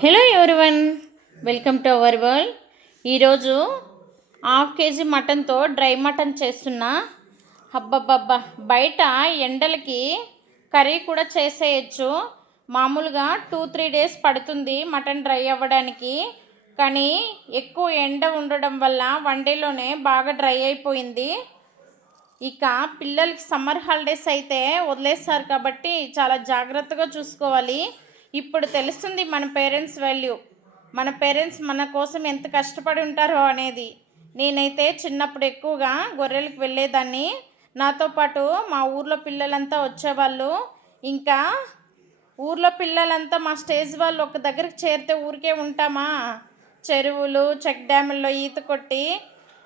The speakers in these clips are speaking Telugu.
Hello everyone, welcome to our world. ఈరోజు హాఫ్ కేజీ మటన్తో డ్రై మటన్ చేస్తున్నా. హబ్బబ్బబ్బా, బయట ఎండలకి కర్రీ కూడా చేసేయచ్చు. మామూలుగా 2-3 డేస్ పడుతుంది మటన్ డ్రై అవ్వడానికి, కానీ ఎక్కువ ఎండ ఉండడం వల్ల 1 డేలోనే బాగా డ్రై అయిపోయింది. ఇక పిల్లలకి సమ్మర్ హాలిడేస్ అయితే వదిలేస్తారు కాబట్టి చాలా జాగ్రత్తగా చూసుకోవాలి. ఇప్పుడు తెలుస్తుంది మన పేరెంట్స్ వాల్యూ, మన పేరెంట్స్ మన కోసం ఎంత కష్టపడి ఉంటారో అనేది. నేనైతే చిన్నప్పుడు ఎక్కువగా గొర్రెలకు వెళ్ళేదాన్ని. నాతో పాటు మా ఊర్లో పిల్లలంతా వచ్చేవాళ్ళు. ఇంకా ఊర్లో పిల్లలంతా మా స్టేజ్ వాళ్ళు ఒక దగ్గరికి చేరితే ఊరికే ఉంటామా, చెరువులు చెక్ డ్యాముల్లో ఈత కొట్టి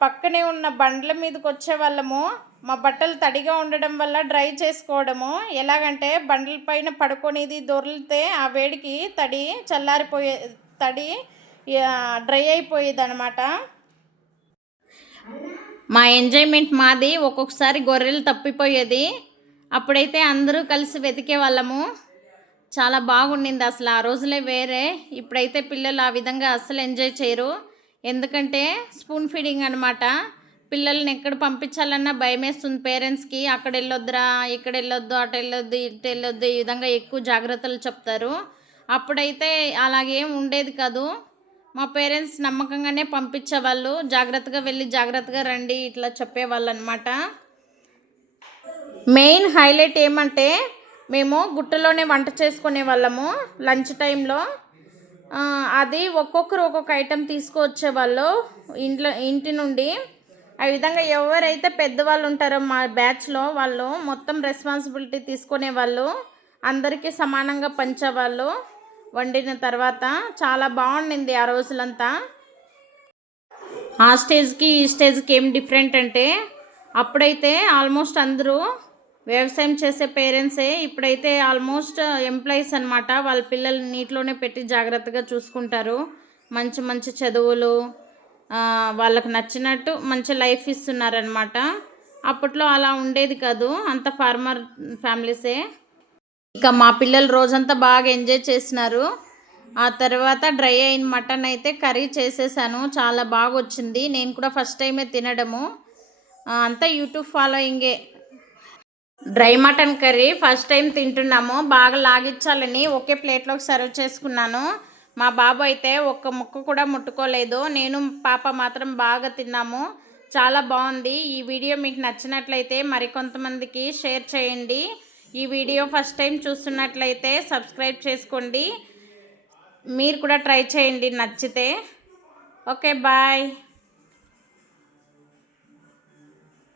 పక్కనే ఉన్న బండ్ల మీదకి వచ్చేవాళ్ళము. మా బట్టలు తడిగా ఉండడం వల్ల డ్రై చేసుకోవడము. ఎలాగంటే బండ్ల పైన పడుకొనేది, దొర్లితే ఆ వేడికి తడి డ్రై అయిపోయేది అనమాట. మా ఎంజాయ్మెంట్ మాది. ఒక్కొక్కసారి గొర్రెలు తప్పిపోయేది, అప్పుడైతే అందరూ కలిసి వెతికే వాళ్ళము. చాలా బాగుండింది అసలు, ఆ రోజులే వేరే. ఇప్పుడైతే పిల్లలు ఆ విధంగా అస్సలు ఎంజాయ్ చేయరు, ఎందుకంటే స్పూన్ ఫీడింగ్ అనమాట. పిల్లల్ని ఎక్కడ పంపించాలన్నా భయమేస్తుంది పేరెంట్స్కి. అక్కడ వెళ్ళొద్దురా, ఇక్కడ వెళ్ళొద్దు, అటు వెళ్ళొద్దు, ఇటు వెళ్ళొద్దు, ఈ విధంగా ఎక్కువ జాగ్రత్తలు చెప్తారు. అప్పుడైతే అలాగేం ఉండేది కాదు. మా పేరెంట్స్ నమ్మకంగానే పంపించేవాళ్ళు. జాగ్రత్తగా వెళ్ళి జాగ్రత్తగా రండి ఇట్లా చెప్పేవాళ్ళు అనమాట. మెయిన్ హైలైట్ ఏమంటే మేము గుట్టలోనే వంట చేసుకునే వాళ్ళము లంచ్ టైంలో. అది ఒక్కొక్కరు ఒక్కొక్క ఐటెం తీసుకువచ్చేవాళ్ళు ఇంటి నుండి. ఆ విధంగా ఎవరైతే పెద్దవాళ్ళు ఉంటారో మా బ్యాచ్లో వాళ్ళు మొత్తం రెస్పాన్సిబిలిటీ తీసుకునే వాళ్ళు, అందరికీ సమానంగా పంచేవాళ్ళు. వండిన తర్వాత చాలా బాగుండింది ఆ రోజులంతా. ఆ స్టేజ్కి ఈ స్టేజ్కి ఏం డిఫరెంట్ అంటే, అప్పుడైతే ఆల్మోస్ట్ అందరూ వ్యవసాయం చేసే పేరెంట్సే, ఇప్పుడైతే ఆల్మోస్ట్ ఎంప్లాయీస్ అనమాట. వాళ్ళ పిల్లల్ని నీటిలోనే పెట్టి జాగ్రత్తగా చూసుకుంటారు. మంచి మంచి చదువులు, వాళ్ళకు నచ్చినట్టు మంచి లైఫ్ ఇస్తున్నారనమాట. అప్పట్లో అలా ఉండేది కాదు, అంత ఫార్మర్ ఫ్యామిలీసే. ఇక మా పిల్లలు రోజంతా బాగా ఎంజాయ్ చేసినారు. ఆ తర్వాత డ్రై అయిన మటన్ అయితే కర్రీ చేసేసాను, చాలా బాగా వచ్చింది. నేను కూడా ఫస్ట్ టైమే తినడము, అంతా యూట్యూబ్ ఫాలోయింగే. Dry mutton curry first time తింటున్నాము. బాగా లాగించాలని ఒకే ప్లేట్లోకి సర్వ్ చేసుకున్నాను. మా బాబు అయితే ఒక్క ముక్క కూడా ముట్టుకోలేదు. నేను పాప మాత్రం బాగా తిన్నాము. చాలా బాగుంది. ఈ వీడియో మీకు నచ్చినట్లయితే మరికొంతమందికి షేర్ చేయండి. ఈ వీడియో ఫస్ట్ టైం చూస్తున్నట్లయితే సబ్స్క్రైబ్ చేసుకోండి. మీరు కూడా ట్రై చేయండి నచ్చితే. Okay, bye.